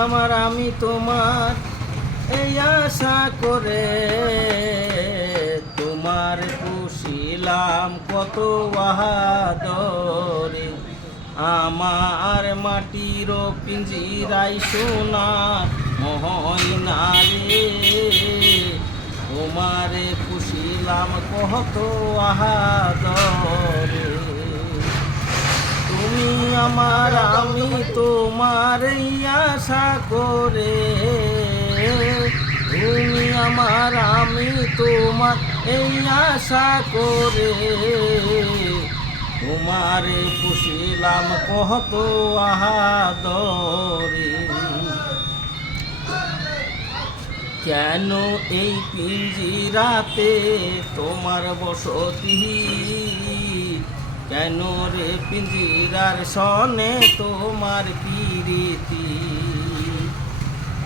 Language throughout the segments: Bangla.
আমার আমি তোমার এই আশা করে তোমার পুষিলাম কত বাহাদরে আমার মাটির পিঞ্জিরাই সোনার ময়না রে তোমারে পুষিলাম কত আহাদরে তুমি আমার আমি তোমার আশা করে তুমি আমার আমি তোমার এই আশা করে তোমারে পুষিলাম কত আহাদরে কেন এই পিঞ্জিরাতে তোমার বসতি কেন রে পিঞ্জিরার সনে তোমার প্রীতি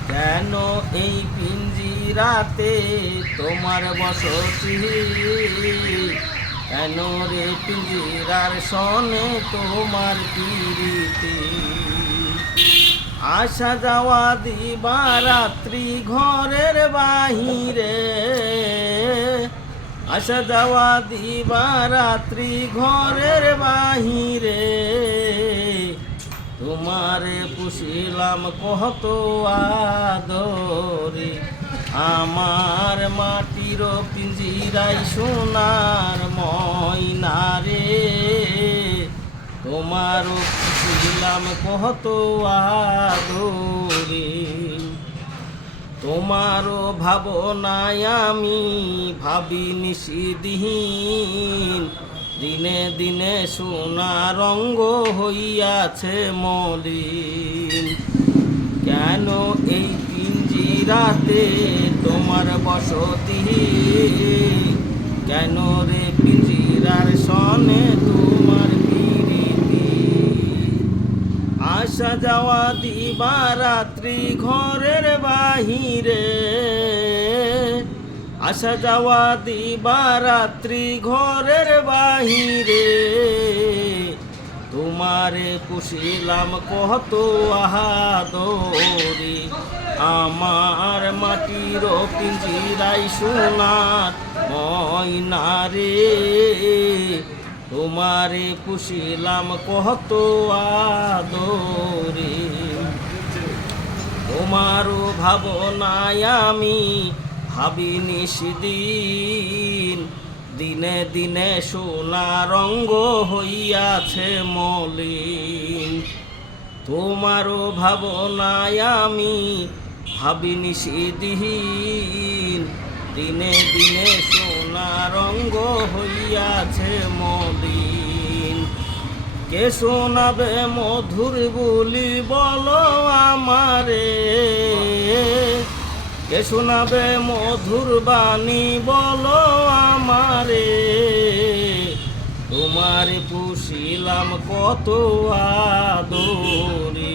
কেন এই পিঞ্জিরাতে তোমার বসতি কেন রে পিঞ্জিরার সনে তোমার প্রীতি আসা যাওয়া দিবা রাত্রি ঘরের বাহিরে আসা যাওয়া দিবা রাত্রি ঘরের বাহিরে তোমারে পুষিলাম কত আদরে আমার মাটির পিঞ্জিরাই সোনার ময়না রে তোমারও পুষিলাম কত আদরে তোমারও ভাবনায় আমি ভাবি নিশিদিন দিনে দিনে সোনা রঙ্গ হইয়াছে মলিন কেন এই পিঞ্জিরাতে তোমার বসতি কেন রে পিঞ্জিরার সনে তোমার প্রীতি আসা যাওয়া দিবা রাত্রি ঘরের বাহিরে আসা যাওয়া দিবা রাত্রি ঘরের বাহিরে তোমারে পুষিলাম কত আহাদরে আমার মাটির পিঞ্জিরাই সোনার ময়না রে তোমারে পুষিলাম কত আদরে তোমারও ভাবনায় আমি ভাবি নিশিদিন দিনে দিনে সোনা রঙ্গ হইয়াছে মলিন তোমারও ভাবনায় আমি ভাবি নিশিদিন দিনে দিনে সোনা রঙ্গ হইয়াছে মলিন কে শোনাবে মধুর বুলি বলো আমারে কে শোনাবে মধুর বাণী বলো আমারে তোমারে পুষিলাম কত আদরে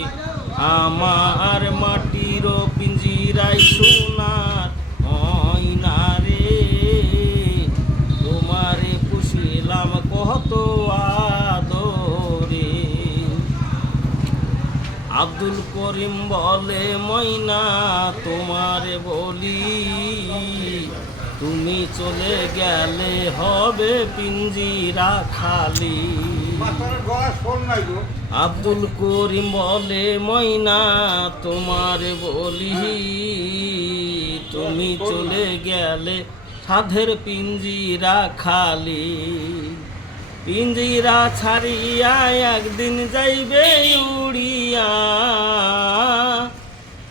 আমার মাটির পিঞ্জিরাই সোনার ময়না রে তোমারে পুষিলাম কত আদরে আব্দুল করিম বলে ময়না তোমারে বলি তুমি চলে গেলে হবে পিঞ্জিরা খালি আব্দুল করিম বলে ময়না তোমারে বলি তুমি চলে গেলে সাধের পিঞ্জিরা খালি পিঞ্জিরা ছাড়িয়া একদিন যাইবে উড়িয়া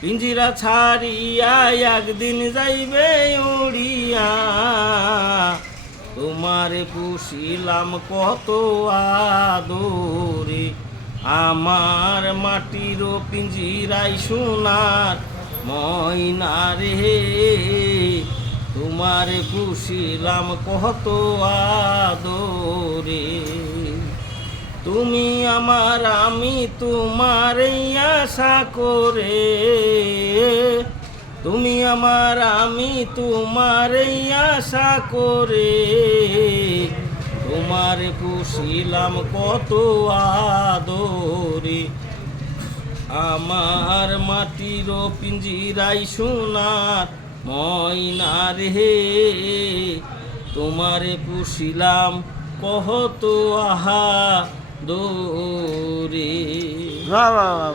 পিঞ্জিরা ছাড়িয়া একদিন যাইবে উড়িয়া তোমারে পুষিলাম কত আদরে আমার মাটির পিঞ্জিরাই সোনার ময়না রে তোমারে পুষিলাম কত আদরে তুমি আমার আমি তোমার আশা করে তুমি আমার আমি তোমার আশা করে তোমারে পুষিলাম কত আদরে আমার মাটির পিঞ্জিরাই সোনার ময়না রে, তোমারে পুষিলাম কহত আহা দোরে। বাহ বাহ বাহ বাহ,